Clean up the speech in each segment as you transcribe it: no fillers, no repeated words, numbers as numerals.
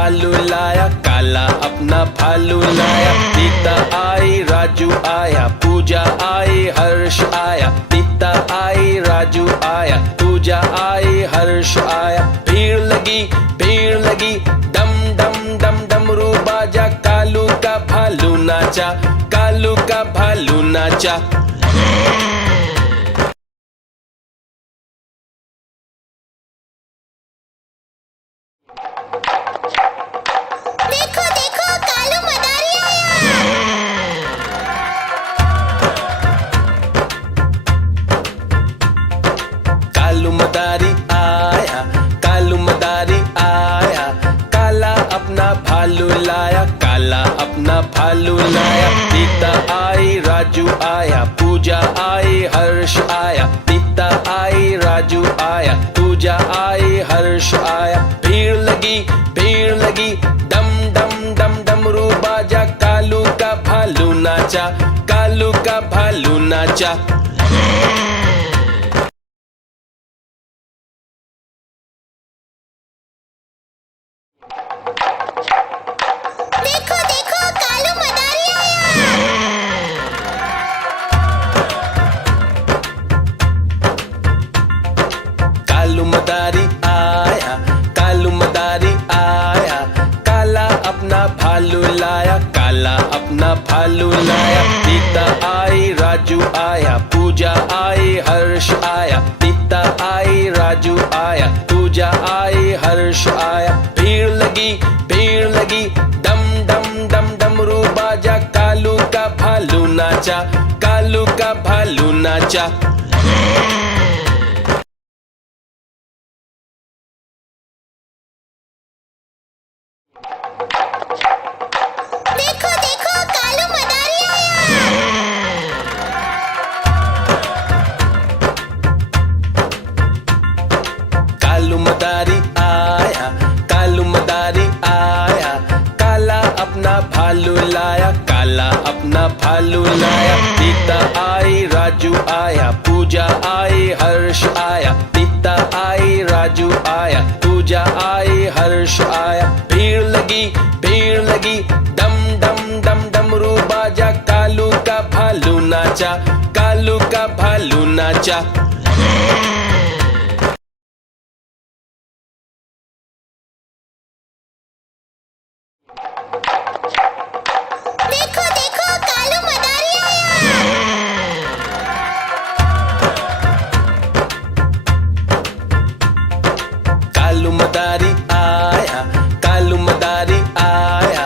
भालू लाया, काला अपना भालू लाया। सीता आई, राजू आया, पूजा आई, हर्ष आया। सीता आई, राजू आया, पूजा आई, हर्ष आया। भीड़ लगी, डम डम डम डमरू बाजा। कालू का भालू नाचा, कालू का भालू नाचा। देखो देखो कालू मदारी आया। कालू मदारी आया, कालू मदारी आया। काला अपना भालू लाया, काला अपना भालू लाया। सीता आई, राजू आया, पूजा आई, हर्ष आया। सीता आई, राजू आया, पूजा आई, हर्ष आया। भीड़ लगी, डम डम डम डमरू बाजा। कालू का भालू नाचा, कालू का भालू नाचा। देखो देखो कालू मदारी आया। कालू मदारी आया, कालू मदारी आया। काला अपना भालू लाया, काला अपना भालू लाया। सीता आई, राजू आया, पूजा आई, हर्ष आया। सीता आई, राजू आया, पूजा आई, हर्ष आया। भीड़ लगी, डम डम डम डमरू बाजा। कालू का भालू नाचा, कालू का भालू नाचा। देखो देखो कालू मदारी आया। कालू मदारी आया, कालू मदारी आया। काला अपना भालू लाया, काला अपना भालू लाया। सीता आई, राजू आया, पूजा आई, हर्ष आया। सीता आई, राजू आया, पूजा आई, हर्ष आया। भीड़ लगी, डम डम डम डमरू बाजा। कालू का भालू नाचा, कालू का भालू नाचा। देखो देखो कालू मदारी आया। कालू मदारी आया, कालू मदारी आया।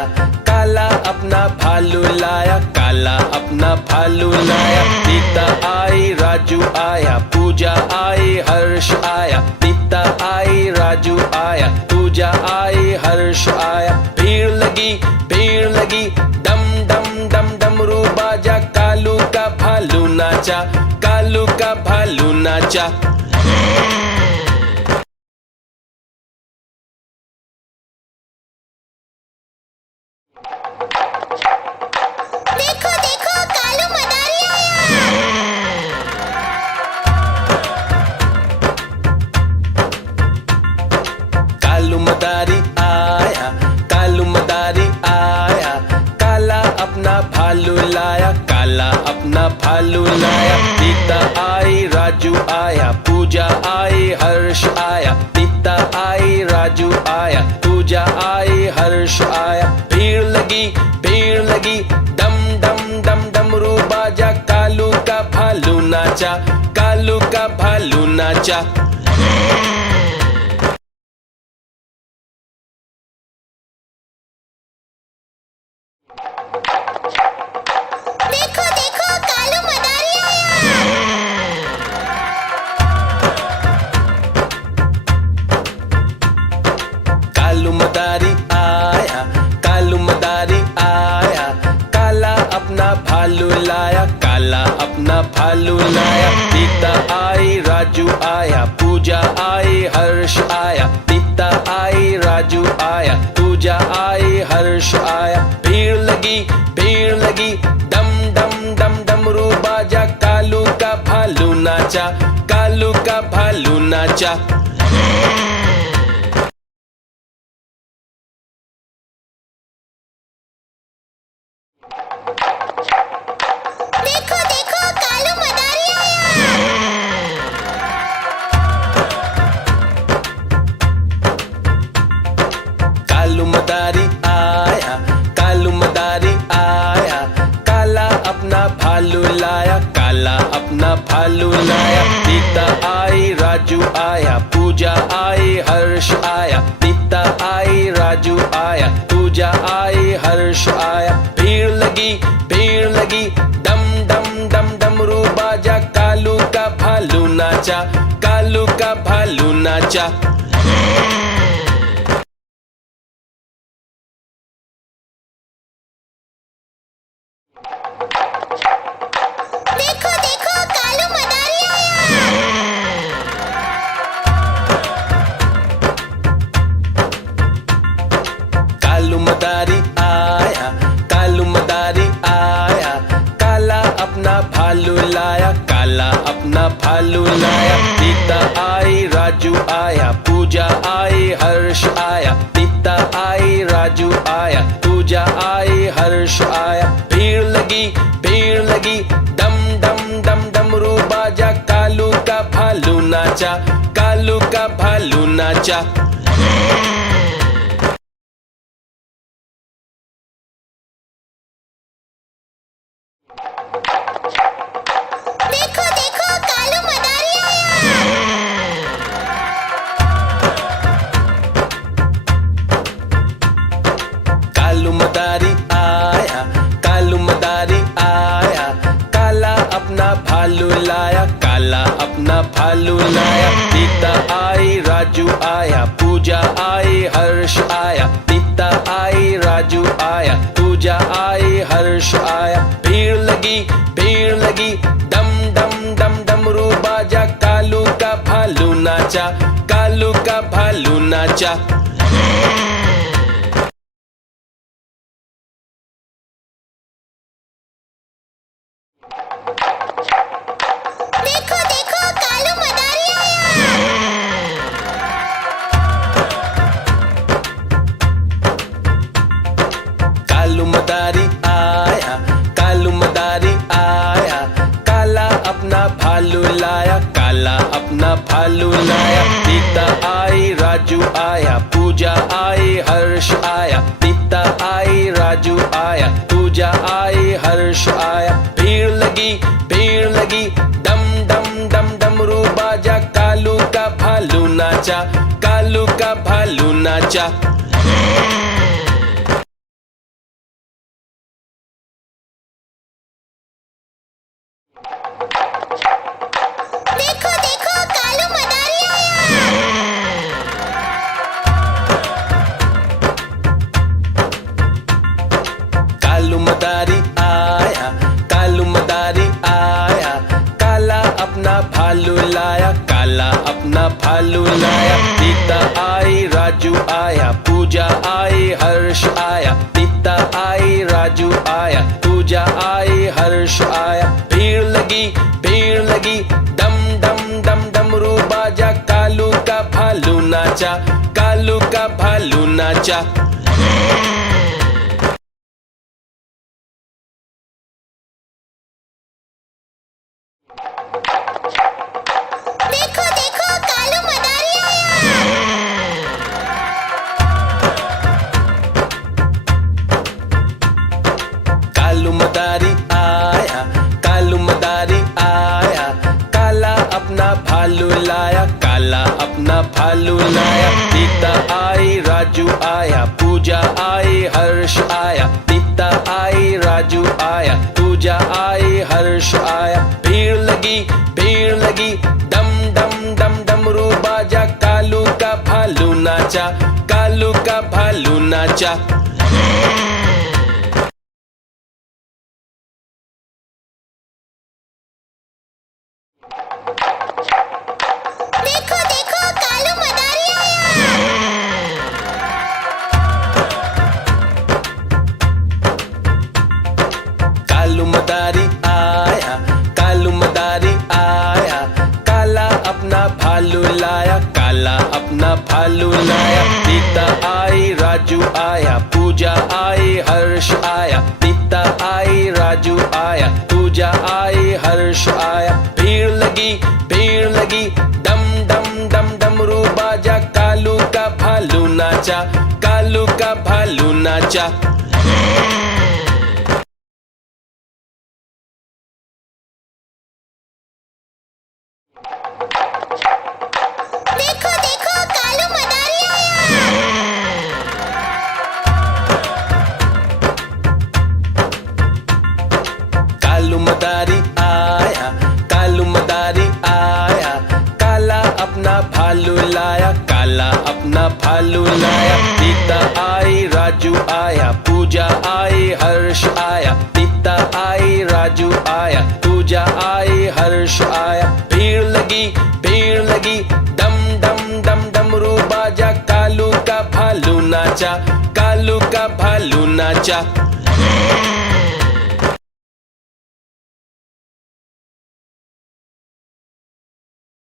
काला अपना भालू लाया, काला अपना भालू लाया। सीता आई, राजू आया, पूजा आई, हर्ष आया। सीता आई, राजू आया, पूजा आई, हर्ष आया। भीड़ लगी, डम डम डम डमरू बाजा। कालू का भालू नाचा, कालू का भालू नाचा। देखो देखो कालू मदारी आया। कालू मदारी आया, कालू मदारी आया। काला अपना भालू लाया, काला अपना भालू लाया। सीता आई, राजू आया, पूजा आई, हर्ष आया। सीता आई, राजू आया, पूजा आई, हर्ष आया। भीड़ लगी, डम डम डम डमरू बाजा। कालू का भालू नाचा, कालू का भालू नाचा। देखो देखो कालू मदारी आया। कालू मदारी आया, कालू मदारी आया। काला अपना भालू लाया, काला अपना भालू लाया। सीता आई, राजू आया, पूजा आई, हर्ष आया। सीता आई, राजू आया, पूजा आई, हर्ष आया। भीड़ लगी, डम डम डम डमरू बाजा। कालू का भालू नाचा, कालू का भालू नाचा। पूजा आई हर्ष आया, दीप्ता आई राजू आया, पूजा आई हर्ष आया। भीड़ लगी डम डम डम डमरू बाजा, कालू का भालू नाचा, कालू का भालू नाचा। देखो देखो कालू मदारी आया। कालू मदारी आया, कालू मदारी आया, काला अपना भालू लाया, काला अपना भालू लाया। दीप्ता आई राजू आया, पूजा आई हर्ष आया, दीप्ता आई राजू आया, पूजा आई हर्ष आया। भीड़ लगी डम डम डम डमरू बाजा, कालू का भालू नाचा, कालू का भालू नाचा। देखो देखो कालू मदारी आया। कालू मदारी आया, कालू मदारी आया, काला अपना भालू लाया, काला अपना भालू लाया। दीप्ता आई राजू आया, पूजा आई हर्ष आया, दीप्ता आई राजू आया, पूजा आई हर्ष आया। भीड़ लगी डम डम डम डमरू बाजा, कालू का भालू नाचा, कालू का भालू नाचा। देखो देखो कालू मदारी आया। कालू मदारी आया, कालू मदारी आया, काला अपना भालू लाया, काला अपना भालू लाया। दीप्ता आई राजू आया, पूजा आई हर्ष आया, दीप्ता आई राजू आया, पूजा आई हर्ष आया। भीड़ लगी डम डम डम डमरू बाजा, कालू का भालू नाचा, कालू का भालू नाचा। देखो देखो कालू मदारी आया। कालू मदारी आया, कालू मदारी आया, काला अपना भालू लाया, काला अपना भालू लाया। दीप्ता आई राजू आया, पूजा आई हर्ष आया, दीप्ता आई राजू आया, पूजा आई हर्ष आया। भीड़ लगी डम डम डम डमरू बाजा, कालू का भालू नाचा, कालू का भालू नाचा। देखो देखो कालू मदारी आया। कालू मदारी आया, कालू मदारी आया, काला अपना भालू लाया, काला अपना भालू लाया। दीप्ता आई राजू आया, पूजा आई हर्ष आया, दीप्ता आई राजू आया, पूजा आई हर्ष आया। भीड़ लगी डम डम डम डमरू बाजा, कालू का भालू नाचा, कालू का भालू नाचा। देखो देखो कालू मदारी आया। कालू मदारी आया, कालू मदारी आया, काला अपना भालू लाया, काला अपना भालू लाया। दीप्ता आई राजू आया, पूजा आई हर्ष आया, दीप्ता आई राजू आया, पूजा आई हर्ष आया। भीड़ लगी डम डम डम डमरू बाजा, कालू का भालू नाचा, कालू का भालू नाचा। देखो भालू लाया। सीता आई राजू आया, पूजा आई हर्ष आया। सीता आई राजू आया, पूजा आई हर्ष आया। भीड़ लगी डम डम डम डमरू बाजा। कालू का भालू नाचा, कालू का भालू नाचा।